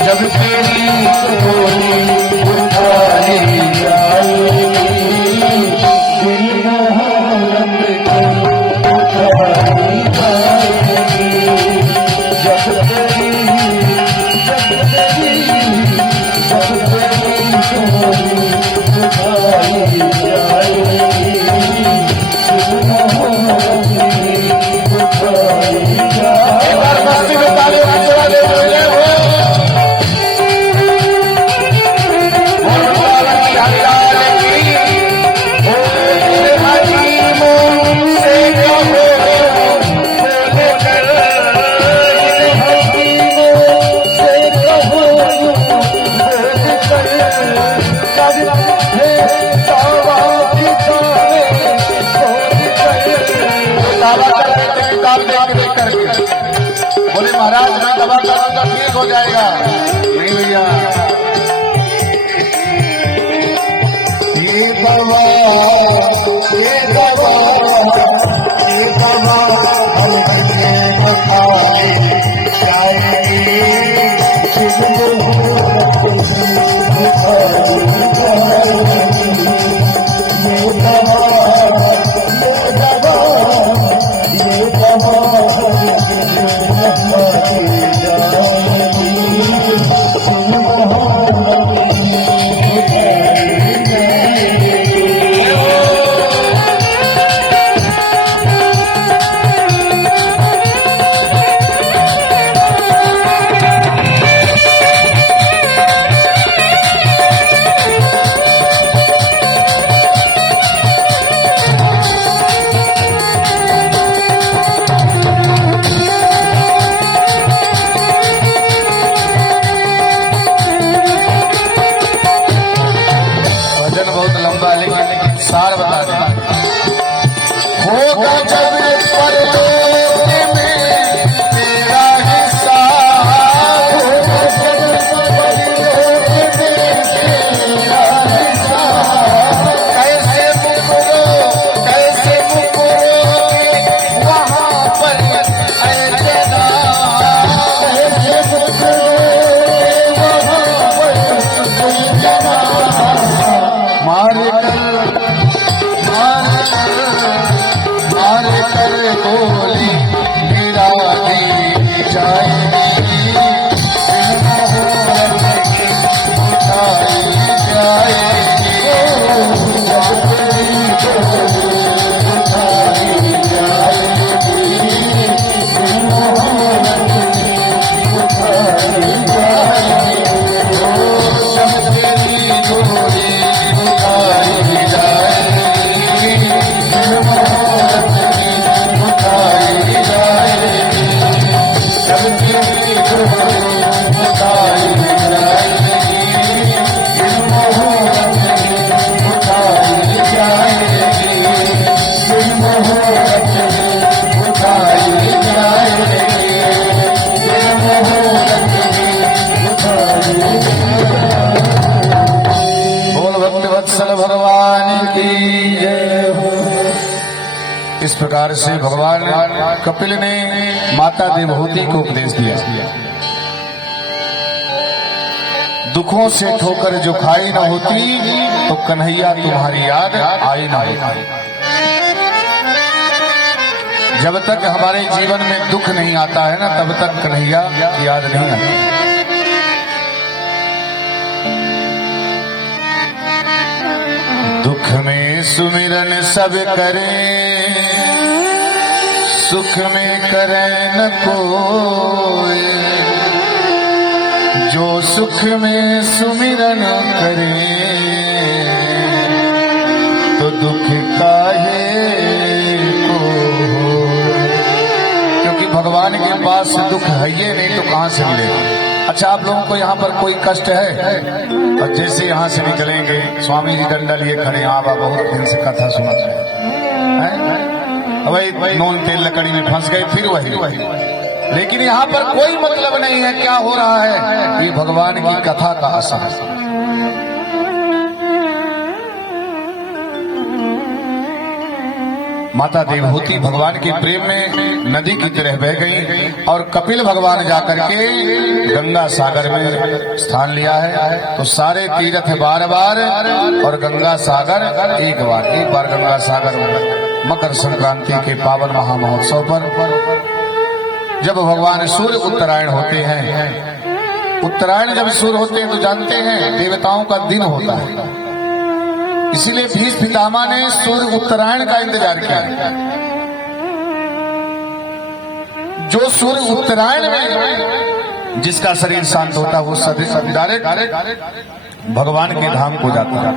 जब तेरी डोली उठाई जाएगी, दिल मोहब्बत को उठाई जाएगी। जब तेरी डोली उठाई जाएगी, दिल मोहब्बत उठाई बोले महाराज मैं दवा करूंगा ठीक हो जाएगा। नहीं भैया, ये दवा सार बता दें। होगा जब परलोक में तेरा हिस्सा, होगा जब परलोक में तेरा हिस्सा, कैसे मुकरोगे वहाँ पर ऐ जना, कैसे मुकरोगे वहाँ पर ऐ जना। मार कर गोली गिरा दी जाएगी, उठाई जाएगी, उठाई जाएगी, उठाई इस प्रकार से भगवान कपिल ने माता देवहूति को उपदेश दिया। दुखों से ठोकर जो खाई न होती तो कन्हैया तुम्हारी याद आई न होती। जब तक हमारे जीवन में दुख नहीं आता है ना, तब तक कन्हैया की याद नहीं आती। दुख में सुमिरन सब करें, सुख में करे न कोई, जो सुख में सुमिरन करे तो दुख काहे को। क्योंकि भगवान के पास दुख है ये नहीं तो कहां से मिलेगा। अच्छा, आप लोगों को यहाँ पर कोई कष्ट है? और जैसे यहाँ से निकलेंगे स्वामी जी डंडा लिए खड़े, आप बहुत दिन से कथा सुना हैं, वही नून तेल लकड़ी में फंस गए, फिर वही। लेकिन यहाँ पर कोई मतलब नहीं है क्या हो रहा है, ये भगवान की कथा का असर है। माता देवहूति भगवान के प्रेम में नदी की तरह बह गई और कपिल भगवान जाकर के गंगा सागर में स्थान लिया है। तो सारे तीर्थ बार बार और गंगा सागर एक बार गंगा सागर में मकर संक्रांति के पावन महामहोत्सव पर जब भगवान सूर्य उत्तरायण होते हैं, उत्तरायण जब सूर्य होते हैं तो जानते हैं देवताओं का दिन होता है, इसीलिए भीष्म पितामह ने सूर्य उत्तरायण का इंतजार किया। जो सूर्य उत्तरायण में जिसका शरीर शांत होता है वो डायरेक्ट भगवान के धाम को जाता है।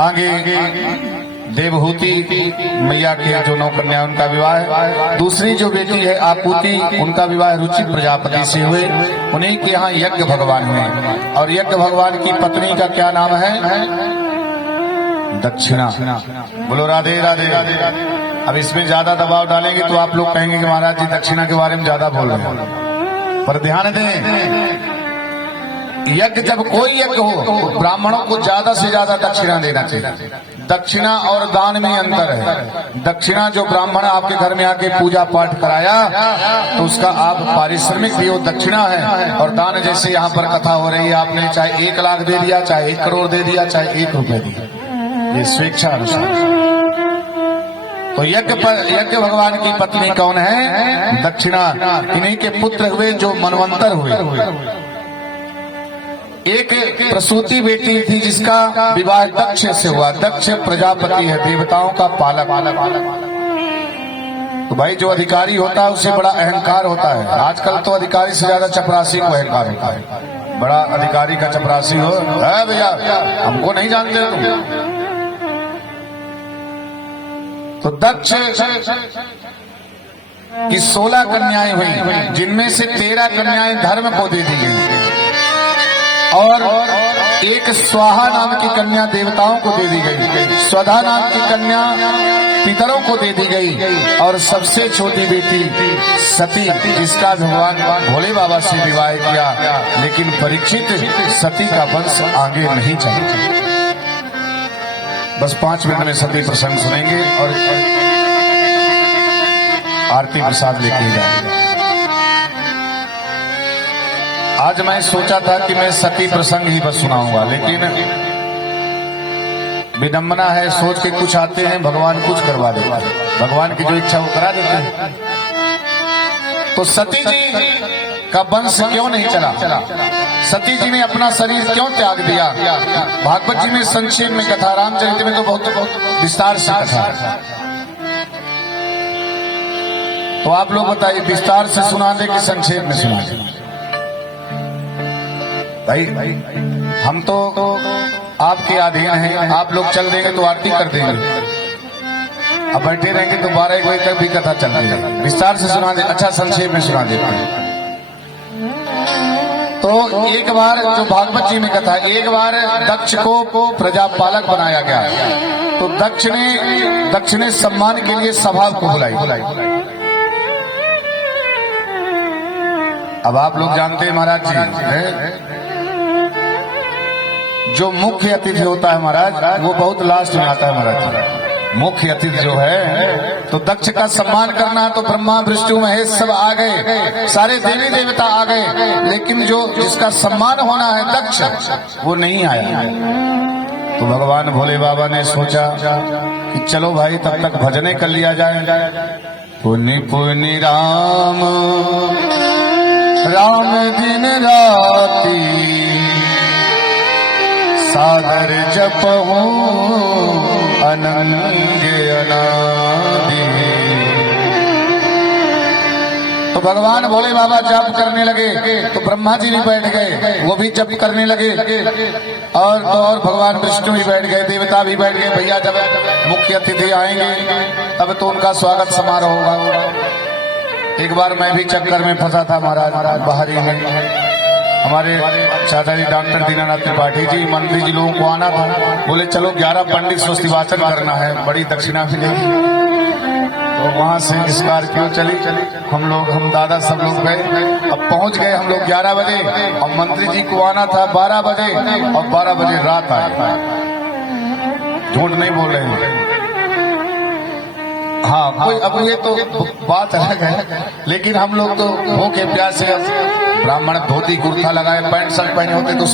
आगे देवहूति मैया के जो 9 कन्या उनका विवाह है। दूसरी जो बेटी है आकुति, उनका विवाह रुचि प्रजापति से हुए। उन्हीं के यहाँ यज्ञ भगवान हुए और यज्ञ भगवान की पत्नी का क्या नाम है? दक्षिणा। बोलो राधे राधे। अब इसमें ज्यादा दबाव डालेंगे तो आप लोग कहेंगे कि महाराज जी दक्षिणा के बारे में ज्यादा बोल रहे हैं, पर ध्यान दें, यज्ञ जब कोई यज्ञ हो ब्राह्मणों को ज्यादा से ज्यादा दक्षिणा देना चाहिए। दक्षिणा और दान में अंतर है। दक्षिणा जो ब्राह्मण आपके घर में आके पूजा पाठ कराया तो उसका आप पारिश्रमिक दियो, दक्षिणा है। और दान जैसे यहाँ पर कथा हो रही है, आपने चाहे 1 लाख दे दिया, चाहे 1 करोड़ दे दिया, चाहे 1 रुपए दिया, ये स्वेच्छा अनुसार। तो यज्ञ भगवान की पत्नी कौन है? दक्षिणा। इन्हीं के पुत्र हुए जो मनवंतर हुए। एक प्रसूति बेटी थी जिसका विवाह दक्ष से हुआ। दक्ष प्रजापति है, देवताओं का पालक। तो भाई जो अधिकारी होता है उससे बड़ा अहंकार होता है। आजकल तो अधिकारी से ज्यादा चपरासी को अहंकार होता है। बड़ा अधिकारी का चपरासी हो, है भैया हमको नहीं जानते तुम। तो दक्ष की 16 कन्याएं हुई, जिनमें से 13 कन्याएं धर्म को दे दी गई और एक स्वाहा नाम की कन्या देवताओं को दे दी गई, स्वधा नाम की कन्या पितरों को दे दी गई और सबसे छोटी बेटी सती, जिसका भगवान भोले बाबा से विवाह किया, लेकिन परीक्षित सती का वंश आगे नहीं चला। बस 5 मिनट में सती प्रसंग सुनेंगे और आरती प्रसाद लेके जाएंगे। आज मैं सोचा था कि मैं सती प्रसंग ही बस सुनाऊंगा, लेकिन विडंबना है, सोच के कुछ आते हैं भगवान कुछ करवा देते हैं। भगवान की जो इच्छा वो करा देते हैं। तो सती जी का वंश क्यों नहीं चला? सती जी ने अपना शरीर क्यों त्याग दिया? भागवत जी में संक्षेप में कथा, रामचरित में तो बहुत विस्तार से कथा। तो आप लोग बताइए, विस्तार से सुना दे कि संक्षेप में सुना दे? भाई हम तो आपके अधीन हैं, आप लोग चल देंगे तो आरती कर देंगे, अब बैठे रहेंगे तो 12-1 बजे तक भी कथा चल रही है। विस्तार से सुना दे। अच्छा संक्षेप में सुना देते हैं। तो एक बार जो भागवत जी में कथा, एक बार दक्ष को प्रजापालक बनाया गया। तो दक्ष ने सम्मान के लिए सभा को बुलाई। अब आप लोग जानते हैं महाराज जी, जो मुख्य अतिथि होता है महाराज वो बहुत लास्ट में आता है महाराज। मुख्य अतिथि जो है, तो दक्ष का सम्मान करना है तो ब्रह्मा विष्णु महेश सब आ गए, सारे देवी देवता आ गए, लेकिन जो जिसका सम्मान होना है दक्ष, वो नहीं आया। तो भगवान भोले बाबा ने सोचा कि चलो भाई तब तक भजने कर लिया जाए। पुनि पुनि राम राम दिन राती, सागर जपहूं अनंग अनादि। तो भगवान भोले बाबा जप करने लगे, तो ब्रह्मा जी भी बैठ गए, वो भी जप करने लगे, और तो और भगवान विष्णु भी बैठ गए, देवता भी बैठ गए। भैया जब मुख्य अतिथि आएंगे तब तो उनका स्वागत समारोह होगा। एक बार मैं भी चक्कर में फंसा था महाराज, बाहरी में। हमारे चाचा जी डॉक्टर दीनानाथ त्रिपाठी जी, मंत्री जी लोगों को आना था, बोले चलो 11 पंडित स्वस्ति वाचन करना है, बड़ी दक्षिणा मिलेगी। तो वहां से स्कॉर्पियो चली, हम दादा सब लोग गए। अब पहुंच गए हम लोग 11 बजे, और मंत्री जी को आना था 12 बजे, और 12 बजे रात आए। झूठ नहीं बोल रहे हैं। हाँ कोई अब ये तो बात अलग है, लेकिन हम लोग तो भूखे प्यासे ब्राह्मण धोती कुर्ता लगाए पैंट शर्ट पहने होते तो